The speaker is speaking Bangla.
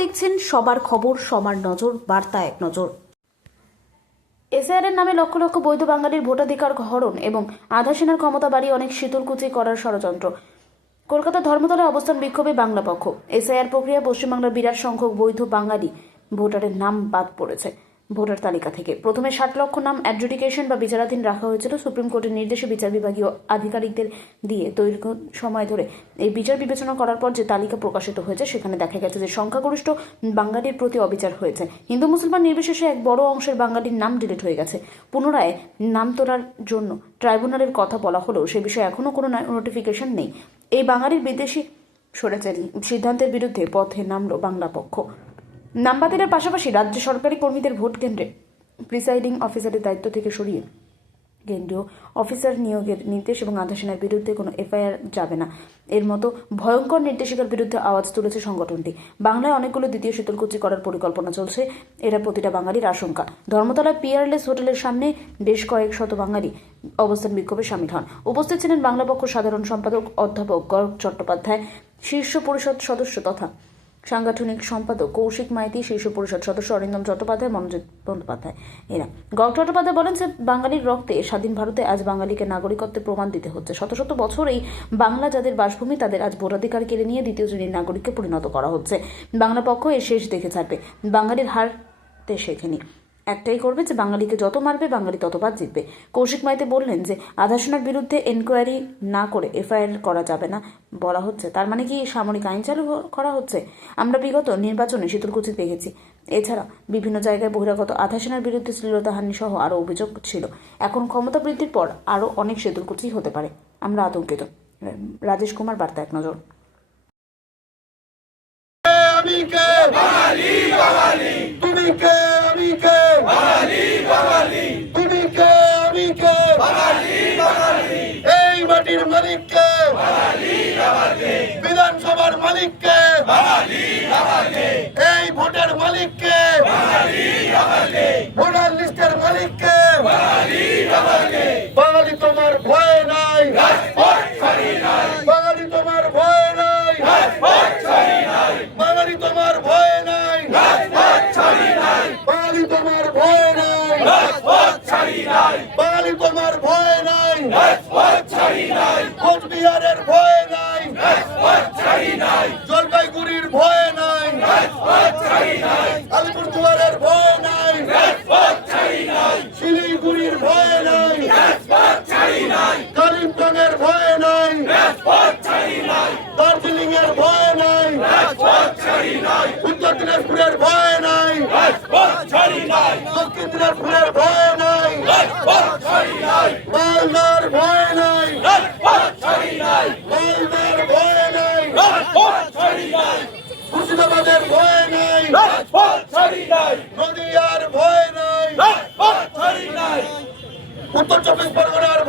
দেখছেন সবার খবর, সবার নজর, বার্তা এক নজর। এসআইআর এর নামে লক্ষ লক্ষ বৈধ বাঙালির ভোটাধিকার হরণ এবং আধা সেনার ক্ষমতা বাড়িয়ে অনেক শীতলকুচি করার ষড়যন্ত্র। কলকাতা ধর্মতলায় অবস্থান বিক্ষোভে বাংলা পক্ষ। এসআইআর প্রক্রিয়া পশ্চিমবাংলার বিরাট সংখ্যক বৈধ বাঙালি ভোটারের নাম বাদ পড়েছে ভোটার তালিকা থেকে। প্রথমে 60 লক্ষ নাম অ্যাডজুডিকেশন বা বিচারাধীন রাখা হয়েছিল। সুপ্রিম কোর্টের নির্দেশে বিচার বিভাগীয় আধিকারিকদের দিয়ে দীর্ঘ সময় ধরে এই বিচার বিবেচনা করার পর যে তালিকা প্রকাশিত হয়েছে সেখানে দেখা গেছে যে সংখ্যাগরিষ্ঠ বাঙালির প্রতি অবিচার হয়েছে। হিন্দু মুসলমান নির্বিশেষে এক বড় অংশের বাঙালির নাম ডিলিট হয়ে গেছে। পুনরায় নাম তোলার জন্য ট্রাইব্যুনালের কথা বলা হলেও সে বিষয়ে এখনও কোনো নোটিফিকেশন নেই। এই বাঙালির বিদেশি স্বৈরাচারী সিদ্ধান্তের বিরুদ্ধে পথে নামল বাংলা পক্ষ। নাম বাতিলের পাশাপাশি রাজ্য সরকারি কর্মীদের ভোট কেন্দ্রে প্রিসাইডিং অফিসারের দায়িত্ব থেকে সরিয়ে কেন্দ্রীয় অফিসার নিয়োগের নির্দেশ এবং আধা সেনার বিরুদ্ধে কোনো এফআইআর যাবে না, এর মতো ভয়ঙ্কর নির্দেশিকার বিরুদ্ধে আওয়াজ তুলেছে সংগঠনটি। বাংলায় অনেকগুলো দ্বিতীয় শীতলকুচি করার পরিকল্পনা চলছে, এরা প্রতিটা বাঙালির আশঙ্কা। ধর্মতলায় পিয়ারলেস হোটেলের সামনে বেশ কয়েক শত বাঙালি অবস্থান বিক্ষোভে সামিল হন। উপস্থিত ছিলেন বাংলা পক্ষ সাধারণ সম্পাদক অধ্যাপক গর্গ চট্টোপাধ্যায়, শীর্ষ পরিষদ সদস্য তথা সাংগঠনিক সম্পাদক কৌশিক মাইতি, শীর্ষ পরিষদ সদস্য অরিন্দম চট্টোপাধ্যায়, মনোজিৎ বন্দ্যোপাধ্যায়। এরা গর্গ চট্টোপাধ্যায় বলেন যে বাঙালির রক্তে স্বাধীন ভারতে আজ বাঙালিকে নাগরিকত্বের প্রমাণ দিতে হচ্ছে। শত শত বছর এই বাংলা যাদের বাসভূমি তাদের আজ ভোটাধিকার কেড়ে নিয়ে দ্বিতীয় শ্রেণীর নাগরিককে পরিণত করা হচ্ছে। বাংলা পক্ষ এর শেষ দেখে ছাড়বে, বাঙালির হারতে শেখেনি, একটাই করবে যে বাঙালিকে যত মারবে বাঙালি ততবার জিতবে। কৌশিক মাইতি বললেন যে আধা সেনার বিরুদ্ধে এনকোয়ারি না করে এফআইআর করা যাবে না বলা হচ্ছে, তার মানে কি সামরিক আইন চালু করা হচ্ছে? আমরা বিগত নির্বাচনে শীতলকুচিতে দেখেছি। এছাড়া বিভিন্ন জায়গায় বহিরাগত আধা সেনার বিরুদ্ধে শ্লীলতাহানি সহ আরও অভিযোগ ছিল। এখন ক্ষমতা বৃদ্ধির পর আরও অনেক শীতলকুচি হতে পারে, আমরা আতঙ্কিত। রাজেশ কুমার, বার্তা এক নজর। এই মাটির মালিককে, বিধানসভার মালিককে, এই ভোটের মালিককে, ভোটার লিস্টের মালিককে, বাঙালি তোমার ভয় নাই, বাঙালি তোমার ভয় নাই, বাঙালি তোমার ভয় নাই, বাঙালি তোমার ভয় নাই, বাঙালি তোমার ভয় নাই, কোচবিহারের ভয় নাই, জলপাইগুড়ির ভয় নাই, আলিপুরদুয়ারের ভয় নাই, শিলিগুড়ির ভয় নাই, কালিম্পংয়ের ভয় নাই, দার্জিলিং এর ভয় নাই, উত্তর দিনাজপুরের ভয় নাই, দক্ষিণ দিনাজপুরের ভয় নাই, মালদার ভয় নাই, মালদার ভয় নাই, মুর্শিদাবাদের ভয় নাই, নদিয়ার ভয় নাই, উত্তর চব্বিশ পরগনার